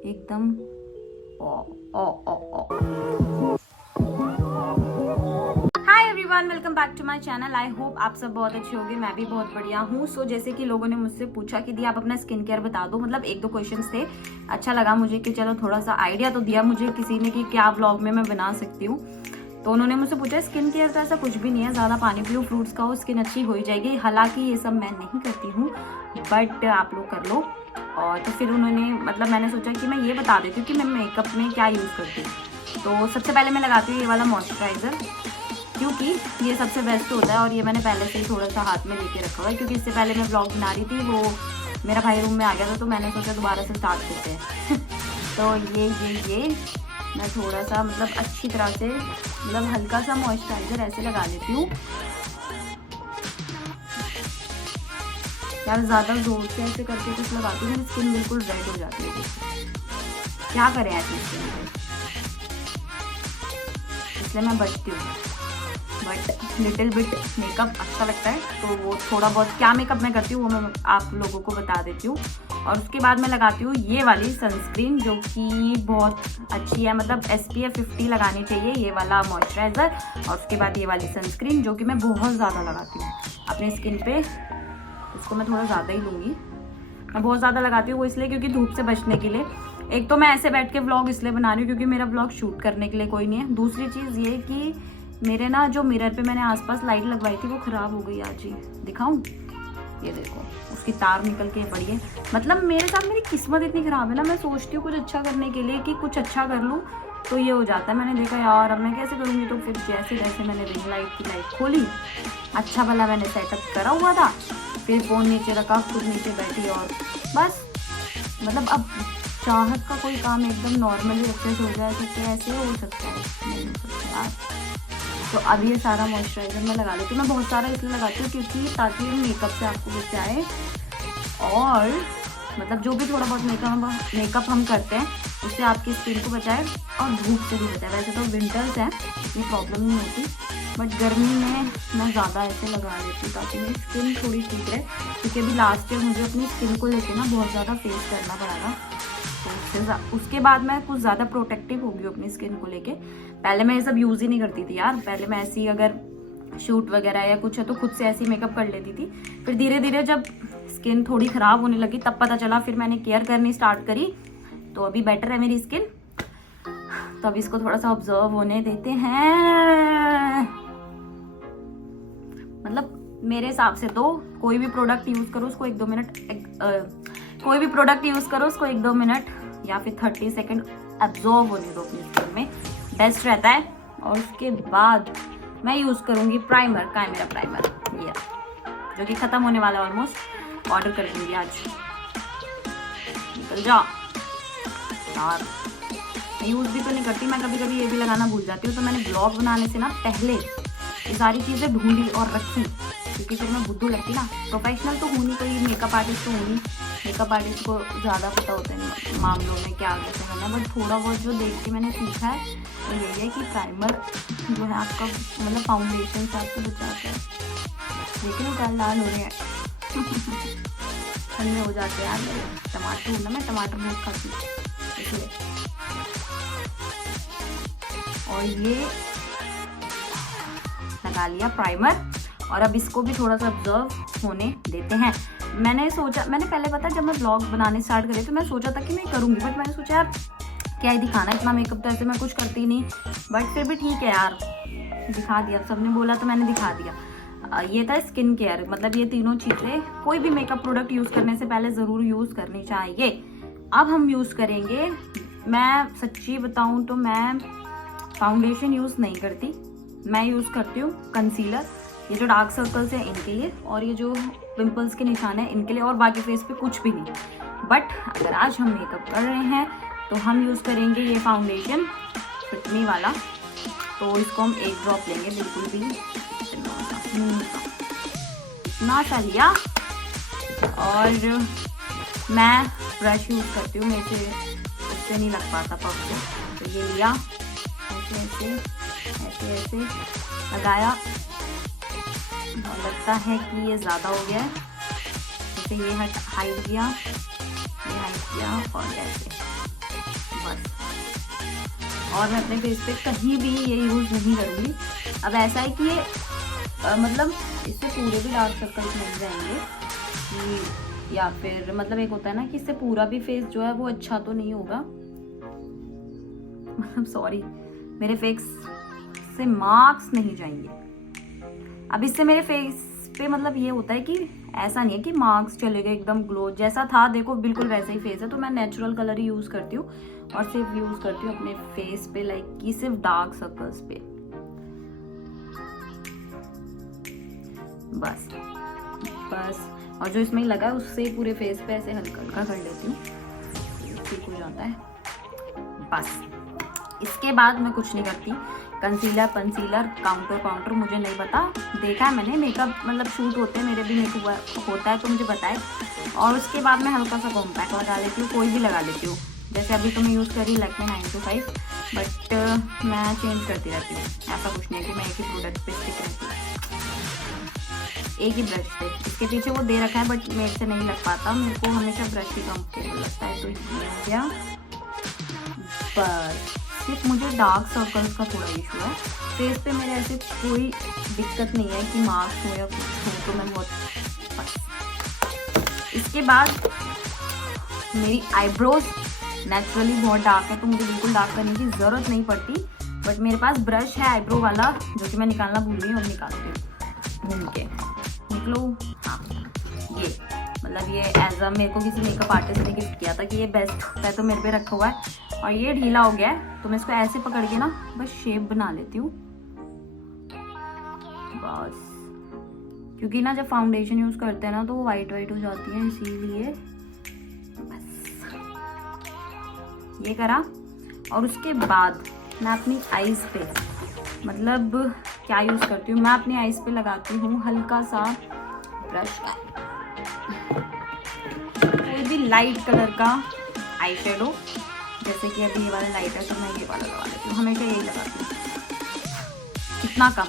एकदम ओ ओ ओ ओ। Hi everyone, welcome back to my channel. I hope आप सब बहुत अच्छे होंगे। मैं भी बहुत बढ़िया हूँ। सो जैसे कि लोगों ने मुझसे पूछा कि दी आप अपना स्किन केयर बता दो, मतलब एक दो क्वेश्चंस थे। अच्छा लगा मुझे कि चलो थोड़ा सा आइडिया तो दिया मुझे किसी ने कि क्या व्लॉग में मैं बना सकती हूँ। तो उन्होंने मुझसे पूछा स्किन केयर तो ऐसा कुछ भी नहीं है, ज़्यादा पानी पियो, फ्रूट्स खाओ, स्किन अच्छी हो ही जाएगी। हालांकि ये सब मैं नहीं करती हूँ, बट आप लोग कर लो। और तो फिर उन्होंने मतलब मैंने सोचा कि मैं ये बता देती हूँ कि मैं मेकअप में क्या यूज़ करती हूँ। तो सबसे पहले मैं लगाती हूँ ये वाला मॉइस्चराइज़र, क्योंकि ये सबसे बेस्ट होता है। और ये मैंने पहले से ही थोड़ा सा हाथ में लेके रखा हुआ है, क्योंकि इससे पहले मैं ब्लॉग बना रही थी, वो मेरा भाई रूम में आ गया था, तो मैंने सोचा दोबारा से स्टार्ट करते हैं। तो ये मैं थोड़ा सा मतलब अच्छी तरह से मतलब हल्का सा मॉइस्चराइज़र ऐसे लगा लेती हूँ। यार ज़्यादा जोर से ऐसे करके कुछ लगाती हूँ, मेरी स्किन बिल्कुल रेड हो जाती है। क्या करें ऐसी स्किन पे, इसलिए मैं बचती हूँ। बट लिटिल बिट मेकअप अच्छा लगता है, तो वो थोड़ा बहुत क्या मेकअप मैं करती हूँ वो मैं आप लोगों को बता देती हूँ। और उसके बाद मैं लगाती हूँ ये वाली सनस्क्रीन, जो कि बहुत अच्छी है, मतलब SPF 50 लगानी चाहिए, ये वाला मॉइस्चराइज़र। और उसके बाद ये वाली सनस्क्रीन, जो कि मैं बहुत ज़्यादा लगाती हूँ अपनी स्किन पे। इसको मैं थोड़ा ज़्यादा ही लूँगी। मैं बहुत ज़्यादा लगाती हूँ वो इसलिए क्योंकि धूप से बचने के लिए। एक तो मैं ऐसे बैठ के व्लॉग इसलिए बना रही हूँ क्योंकि मेरा व्लॉग शूट करने के लिए कोई नहीं है। दूसरी चीज़ ये कि मेरे ना जो मिरर पे मैंने आसपास लाइट लगवाई थी वो ख़राब हो गई आज ही। दिखाऊँ? ये देखो, उसकी तार निकल के पड़ी है। मतलब मेरे साथ मेरी किस्मत इतनी ख़राब है ना, मैं सोचती हूँ कुछ अच्छा करने के लिए कि कुछ अच्छा कर लूँ, तो ये हो जाता है। मैंने देखा यार अब मैं कैसे करूँगी, तो फिर जैसे जैसे मैंने रिंग लाइट की लाइट खोली, अच्छा भला मैंने सेटअप करा हुआ था, फिर फ़ोन नीचे रखा, खुद नीचे बैठी और बस। मतलब अब चाहत का कोई काम एकदम नॉर्मली अच्छे से हो जाए तो कैसे हो सकता है? नहीं हो सकता यार। तो अब ये सारा मॉइस्चराइज़र मैं लगा लेती हूँ। मैं बहुत सारा इसलिए लगाती हूँ क्योंकि ताकि मेकअप से आपको बच जाए, और मतलब जो भी थोड़ा बहुत मेकअप हम करते हैं उससे आपकी स्किन को बचाए और धूप से भी बचाए। वैसे तो विंटर्स हैं, ये प्रॉब्लम नहीं होती, बट गर्मी में मैं ज़्यादा ऐसे लगा लेती हूँ ताकि मेरी स्किन थोड़ी ठीक रहे। क्योंकि अभी लास्ट ईयर मुझे अपनी स्किन को लेकर ना बहुत ज़्यादा फेस करना पड़ा था, तो उसके बाद मैं कुछ ज़्यादा प्रोटेक्टिव हो गई अपनी स्किन को लेके। पहले मैं ये सब यूज़ ही नहीं करती थी यार। पहले मैं ऐसी अगर शूट वगैरह या कुछ है तो खुद से ऐसी मेकअप कर लेती थी। फिर धीरे धीरे जब स्किन थोड़ी ख़राब होने लगी तब पता चला, फिर मैंने केयर करनी स्टार्ट करी, तो अभी बेटर है मेरी स्किन। तो अभी इसको थोड़ा सा ऑब्जर्व होने देते हैं। मतलब मेरे हिसाब से तो कोई भी प्रोडक्ट यूज़ करो उसको 1-2 मिनट कोई भी प्रोडक्ट यूज़ करो उसको 1-2 मिनट या फिर 30 सेकेंड एब्जॉर्व होने दो अपनी स्किन में, बेस्ट रहता है। और उसके बाद मैं यूज़ करूँगी प्राइमर। का है मेरा प्राइमर, ये जो कि ख़त्म होने वाला है ऑलमोस्ट। ऑर्डर कर दूँगी आज, निकल जा यार। मैं यूज़ भी तो नहीं करती, मैं कभी कभी ये भी लगाना भूल जाती हूँ। तो मैंने ब्लॉग बनाने से ना पहले ये सारी चीज़ें ढूंढी और रखी, क्योंकि फिर मैं बुद्धू लगती ना। प्रोफेशनल तो हूँ नहीं, कोई मेकअप आर्टिस्ट तो हूँ नहीं। मेकअप आर्टिस्ट को ज़्यादा पता होता है मामलों में क्या कैसे करना है, बट थोड़ा बहुत जो देख के मैंने सीखा है वो यही है कि प्राइमर जो है आपका मतलब फाउंडेशन से आपको बचाता है। लेकिन कल लाल हो रहे हैं ठंडे हो जाते हैं यार। टमाटर हूँ ना, मैं टमाटर बहुत खाती हूँ इसलिए। और ये लगा लिया प्राइमर, और अब इसको भी थोड़ा सा ऑब्जर्व होने देते हैं। मैंने पहले पता जब मैं ब्लॉग बनाने स्टार्ट करे तो मैं सोचा था कि मैं करूँगी, बट मैंने सोचा यार क्या ही दिखाना, इतना मेकअप तो ऐसे मैं कुछ करती नहीं। बट फिर भी ठीक है यार, दिखा दिया। सबने बोला तो मैंने दिखा दिया। ये था स्किन केयर, मतलब ये तीनों चीज़ें कोई भी मेकअप प्रोडक्ट यूज़ करने से पहले ज़रूर यूज़ करनी चाहिए। अब हम यूज़ करेंगे, मैं सच्ची बताऊँ तो मैं फाउंडेशन यूज़ नहीं करती, मैं यूज़ करती हूँ कंसीलर। ये जो डार्क सर्कल्स हैं इनके लिए, और ये जो पिंपल्स के निशान हैं इनके लिए, और बाकी फेस पे कुछ भी नहीं। बट अगर आज हम मेकअप कर रहे हैं तो हम यूज़ करेंगे ये फाउंडेशन फिटमी वाला। तो इसको हम 1 ड्रॉप लेंगे, बिल्कुल भी इतना सा लिया। और मैं ब्रश यूज़ करती हूँ, मेरे से उससे नहीं लग पाता पफ को। तो ये लिया, ऐसे ऐसे ऐसे लगाया, और लगता है कि ये ज़्यादा हो गया है, जैसे ये हाइट किया, ये हाइट किया, और ऐसे और मैं अपने फेस पे कहीं भी ये यूज़ नहीं करूँगी। अब ऐसा है कि ये मतलब इससे पूरे भी डार्क सर्कल्स मिल जाएंगे कि, या फिर मतलब एक होता है ना कि इससे पूरा भी फेस जो है वो अच्छा तो नहीं होगा, मतलब सॉरी, मेरे फेस से मार्क्स नहीं जाएंगे। अब इससे मेरे फेस पे मतलब ये होता है कि ऐसा नहीं है कि मार्क्स चले गए, एकदम ग्लो जैसा था देखो बिल्कुल वैसा ही फेस है। तो मैं नेचुरल कलर ही यूज़ करती हूँ और सिर्फ यूज़ करती हूँ अपने फेस पे, लाइक कि सिर्फ डार्क सर्कल्स पे बस। और जो इसमें लगा है उससे पूरे फेस पे ऐसे हल्का हल्का कर लेती हूँ, ठीक हो जाता है बस। इसके बाद मैं कुछ नहीं करती, कंसीलर काउंटर मुझे नहीं पता, देखा है मैंने, मेकअप मतलब शूट होते हैं, मेरे भी मेकअप होता है तो मुझे पता है। और उसके बाद मैं हल्का सा कॉम्पैक्ट लगा लेती हूँ, कोई भी लगा लेती हूँ। जैसे अभी तो मैं यूज़ कर रही लैक्मे 925, बट मैं चेंज करती रहती हूँ, ऐसा कुछ नहीं है कि मैं एक ही प्रोडक्ट पे स्टिक रहती हूँ, एक ही ब्रश पे। इसके पीछे वो दे रखा है बट मेरे से नहीं लग पाता, मेरे को हमेशा ब्रश ही कम्फर्टेबल लगता है, तो ये हो गया बस। सिर्फ मुझे डार्क सर्कल्स का थोड़ा इशू है, फेस पे मेरे ऐसे कोई दिक्कत नहीं है कि मार्क्स हो या कुछ हो, तो मैं बहुत बस। इसके बाद मेरी आईब्रोज नेचुरली बहुत डार्क है, तो मुझे बिल्कुल डार्क करने की ज़रूरत नहीं पड़ती, बट मेरे पास ब्रश है आईब्रो वाला जो कि मैं निकालना भूल गई, और निकालती हूँ घूम के। निकलो, हाँ ये मतलब ये एज अ मेरे को किसी मेकअप आर्टिस्ट ने गिफ्ट किया था कि ये बेस्ट होता है, तो मेरे पे रखा हुआ है। और ये ढीला हो गया है तो मैं इसको ऐसे पकड़ के ना बस शेप बना लेती हूँ बस, क्योंकि ना जब फाउंडेशन यूज़ करते हैं ना तो वो वाइट हो जाती है, इसीलिए बस ये करा। और उसके बाद मैं अपनी आईज पे मतलब क्या यूज़ करती हूँ, मैं अपनी आईज पे लगाती हूँ हल्का सा ब्रश का कोई भी लाइट कलर का आई शेडो, जैसे कि अभी ये वाला लाइट है तो मैं ये वाला लगा लेती हूँ, हमेशा यही लगाती हूँ, कितना कम।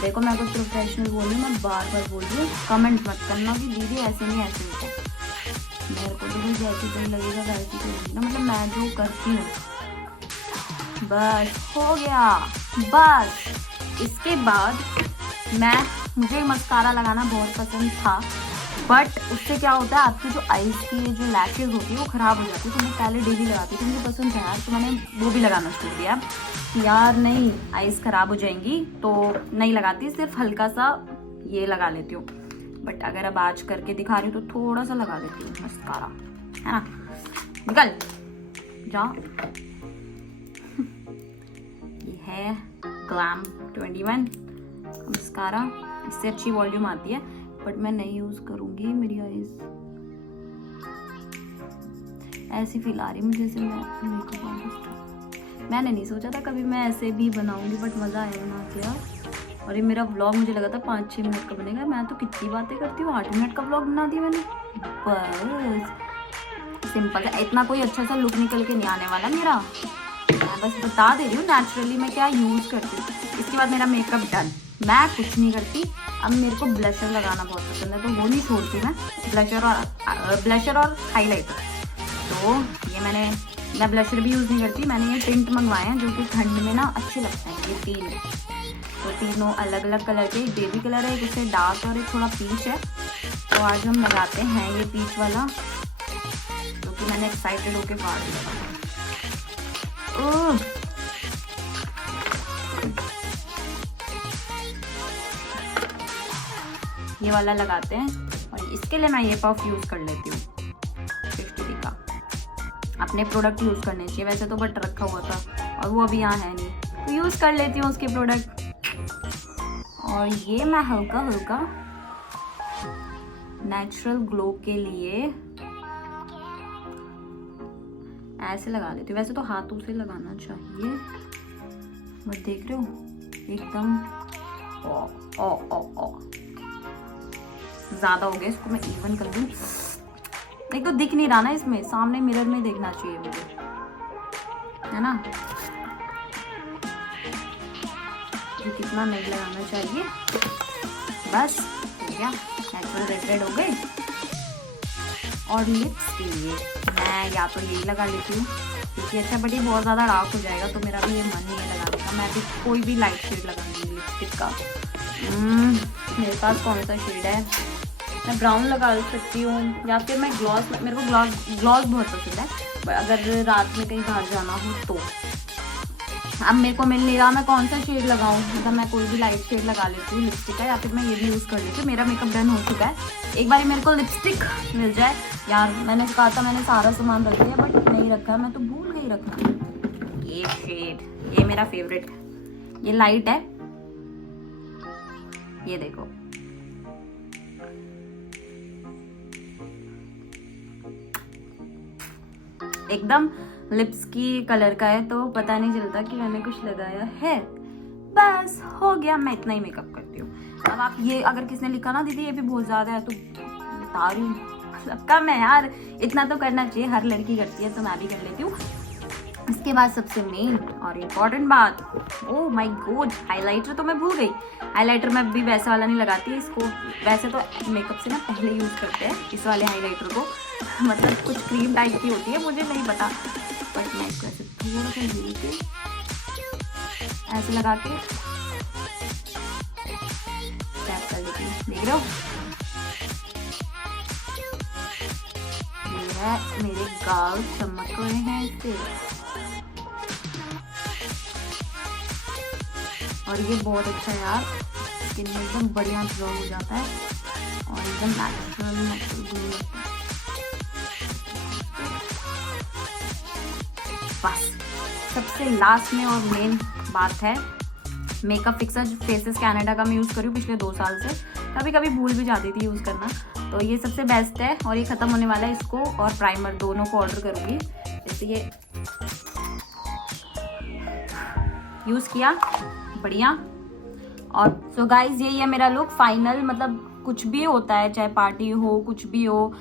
देखो मैं कुछ प्रोफेशनल बोल रही हूँ, मैं बार बार बोल रही हूँ, कमेंट मत करना कि दीदी ऐसे नहीं ऐसे होता है, मेरे को तो जैसी कोई लगेगा वैसी कोई लगेगा, मतलब मैं जो करती हूँ बस हो गया बस। इसके बाद मुझे मस्कारा लगाना बहुत पसंद था, बट उससे क्या होता है आपकी जो आईज की जो लैशेज होती है वो ख़राब हो जाती है, तो मैं पहले डेली लगाती थी, मुझे पसंद था यार, तो मैंने वो भी लगाना छोड़ दिया यार, नहीं आईज ख़राब हो जाएंगी तो नहीं लगाती, सिर्फ हल्का सा ये लगा लेती हूँ। बट अगर अब आज करके दिखा रही हूँ तो थोड़ा सा लगा लेती हूँ मस्कारा, है ना, निकल जा। ये है ग्लैम 21 मस्कारा, इससे अच्छी वॉल्यूम आती है, बट मैं नहीं यूज़ करूँगी, मेरी आईज ऐसी फील आ रही मुझे जैसे मैं मेकअप आर्टिस्ट। मैंने नहीं सोचा था कभी मैं ऐसे भी बनाऊँगी, बट मज़ा आया बना के यार। और ये मेरा व्लॉग मुझे लगा था 5-6 मिनट का बनेगा, मैं तो कितनी बातें करती हूँ, 8 मिनट का व्लॉग बना दिया मैंने बस। सिंपल है, इतना कोई अच्छा सा लुक निकल के नहीं आने वाला मेरा, मैं बस बता दे रही हूँ नेचुरली मैं क्या यूज़ करती हूँ। इसके बाद मेरा मेकअप डन, मैं कुछ नहीं करती। अब मेरे को ब्लशर लगाना बहुत पसंद है, तो वो नहीं छोड़ती मैं, ब्लशर और हाइलाइटर। तो ये मैं ब्लशर भी यूज़ नहीं करती, मैंने ये टिंट मंगवाए हैं जो कि ठंड में ना अच्छे लगते हैं, ये 3 तो तीनों अलग अलग कलर के, एक बेबी कलर है, एक उससे डार्क और एक थोड़ा पीच है। तो आज हम लगाते हैं ये पीच वाला, जो कि मैंने एक्साइटेड होके फाड़ दिया। ये वाला लगाते हैं, और इसके लिए मैं ये पफ यूज़ कर लेती हूँ 50 का। अपने प्रोडक्ट यूज़ करने चाहिए, वैसे तो बट रखा हुआ था और वो अभी यहाँ है नहीं, तो यूज़ कर लेती हूँ उसके प्रोडक्ट। और ये मैं हल्का हल्का नेचुरल ग्लो के लिए ऐसे लगा लेती हूँ, वैसे तो हाथों से लगाना चाहिए, बट देख रहे हो एकदम ज़्यादा हो गया, इसको मैं इवन कर दूँ। एक तो दिख नहीं रहा ना इसमें, सामने मिरर में देखना चाहिए मुझे, है ना, तो कितना नहीं लगाना चाहिए, बस हो गया, नेचुरल रेड हो गए। और लिप्स के लिए मैं या तो यही लगा लेती हूँ क्योंकि अच्छा बट ये बहुत ज़्यादा डार्क हो जाएगा, तो मेरा भी ये मन नहीं है लगाने का। मैं भी कोई भी लाइट शेड लगाऊंगी लिपस्टिक का। मेरे पास कौन सा शेड है, मैं ब्राउन लगा सकती हूँ या फिर मैं ग्लॉस, मेरे को ग्लॉस बहुत पसंद है अगर रात में कहीं बाहर जाना हो तो। अब मेरे को मिल नहीं रहा मैं कौन सा शेड लगाऊं, मतलब मैं कोई भी लाइट शेड लगा लेती हूँ लिपस्टिक का, या फिर मैं ये भी यूज़ कर लेती हूँ। मेरा मेकअप डन हो चुका है। एक बार मेरे को लिपस्टिक मिल जाए यार, मैंने कहा था मैंने सारा सामान रख दिया बट नहीं रखा, मैं तो भूल गई रखना। ये शेड, ये मेरा फेवरेट, ये लाइट है, ये देखो। एकदम लिप्स की कलर का है तो पता नहीं चलता कि मैंने कुछ लगाया है। बस हो गया, मैं इतना ही मेकअप करती हूँ। अब आप ये अगर किसने लिखा ना दीदी ये भी बहुत ज़्यादा है, तो बता रही हूँ मतलब कम है यार, इतना तो करना चाहिए, हर लड़की करती है तो मैं भी कर लेती हूँ। इसके बाद सबसे मेन और इम्पॉर्टेंट बात, ओह माय गॉड, हाइलाइटर तो मैं भूल गई। हाइलाइटर मैं भी वैसा वाला नहीं लगाती, इसको वैसे तो मेकअप से ना पहले यूज़ करते हैं इस वाले हाइलाइटर को, मतलब कुछ क्रीम टाइप की होती है, मुझे नहीं पता, बट मैं इसको ऐसे थोड़ा सा हिल के ऐसे लगा के टैप कर लेती हूँ। देख रहे हो मेरे गाल चमक रहे हैं इससे, और ये बहुत अच्छा है यार, स्किन में एकदम बढ़िया ग्लो हो जाता है और एकदम नेचुरल ग्लो लगता है। बस सबसे लास्ट में और मेन बात है मेकअप फिक्सर फेसेस कनाडा का मैं यूज़ कर रही हूँ पिछले 2 साल से, कभी कभी भूल भी जाती थी यूज़ करना, तो ये सबसे बेस्ट है और ये ख़त्म होने वाला है। इसको और प्राइमर दोनों को ऑर्डर करूँगी, जैसे ये यूज़ किया बढ़िया। और सो गाइज यही है मेरा लुक फाइनल, मतलब कुछ भी होता है, चाहे पार्टी हो कुछ भी हो,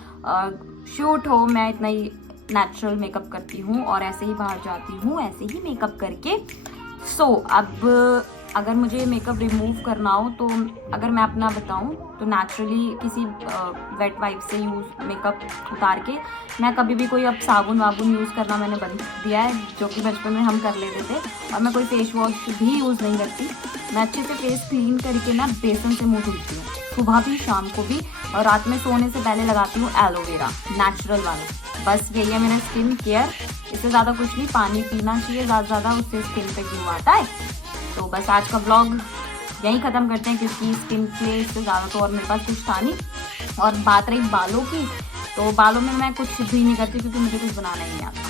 शूट हो, मैं इतना ही नेचुरल मेकअप करती हूँ और ऐसे ही बाहर जाती हूँ ऐसे ही मेकअप करके। सो अब अगर मुझे मेकअप रिमूव करना हो तो अगर मैं अपना बताऊँ तो नेचुरली किसी वेट वाइप से यूज़ मेकअप उतार के, मैं कभी भी कोई अब साबुन वाबुन यूज़ करना मैंने बंद दिया है, जो कि बचपन में हम कर लेते थे, और मैं कोई फेस वॉश भी यूज़ नहीं करती। मैं अच्छे से फेस क्लीन करके ना बेसन से मुँह धुलती हूँ, सुबह भी शाम को भी, और रात में सोने से पहले लगाती हूँ एलोवेरा नेचुरल वाला। बस यही है मेरा स्किन केयर, इससे ज़्यादा कुछ नहीं। पानी पीना चाहिए ज़्यादा, उससे स्किन पे ग्लो आता है। तो बस आज का व्लॉग यहीं ख़त्म करते हैं क्योंकि स्किन के इससे ज़्यादा तो और मेरे पास कुछ था नहीं। और बात रही बालों की, तो बालों में मैं कुछ भी नहीं करती क्योंकि मुझे कुछ बनाना ही नहीं आता,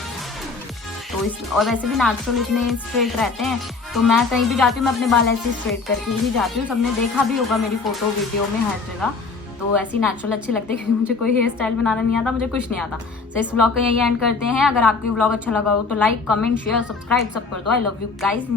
तो इस और वैसे भी नेचुरल इतने स्ट्रेट रहते हैं, तो मैं कहीं भी जाती हूँ मैं अपने बाल ऐसे स्ट्रेट करके ही जाती हूँ। सबने देखा भी होगा मेरी फोटो वीडियो में हर जगह, तो ऐसी नेचुरल अच्छे लगते हैं क्योंकि मुझे कोई हेयर स्टाइल बनाना नहीं आता, मुझे कुछ नहीं आता। तो इस व्लॉग का यही एंड करते हैं। अगर आपको व्लॉग अच्छा लगा हो तो लाइक कमेंट शेयर सब्सक्राइब सब कर दो। I love you guys.